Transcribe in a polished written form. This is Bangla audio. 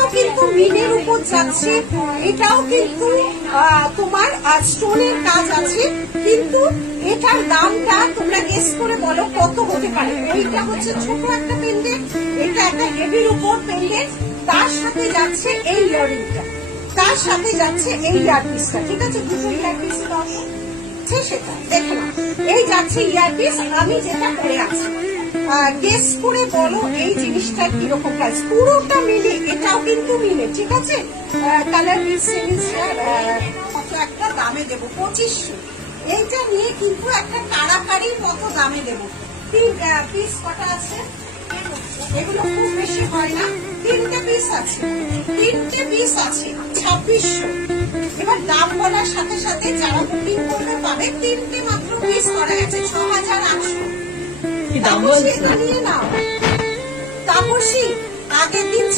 এটাও কিন্তু মিনের উপর যাচ্ছে, এটাও কিন্তু তোমার স্টোনের কাজ আছে, কিন্তু এটার দামটা তোমরা গেস করে বলো কত হতে পারে। এইটা হচ্ছে ছোট একটা পেন্ডেন্ট, এটা একটা হেভির উপর পেন্ডেন্ট, তার সাথে যাচ্ছে এই ইয়ারিংটা, তার সাথে যাচ্ছে এই ইয়ারপিসটা। ঠিক আছে, দুটো ইয়ারপিস সেটা দেখে না, এই যাচ্ছে ইয়ারপিস। আমি যেটা পরে আছি গেস করে বলো এই জিনিসটা কিরকম প্রাইস। পুরোটা মিলে, এটাও কিন্তু মিলে। ঠিক আছে, কালার কত একটা দামে দেবো, 2500। এইটা নিয়ে কিন্তু একটা কারাকারির মতো দামে দেবো। তিন পিস কটা আছে, এগুলো খুব বেশি হয় না, 3টে পিস আছে, 3টে পিস আছে, 2600। এবার দাম বলার সাথে সাথে যারা বুকিং করতে পাবে, 3টে মাত্র পিস করা গেছে, 6800। নিয়ে নাও। তাপসী আগের দিন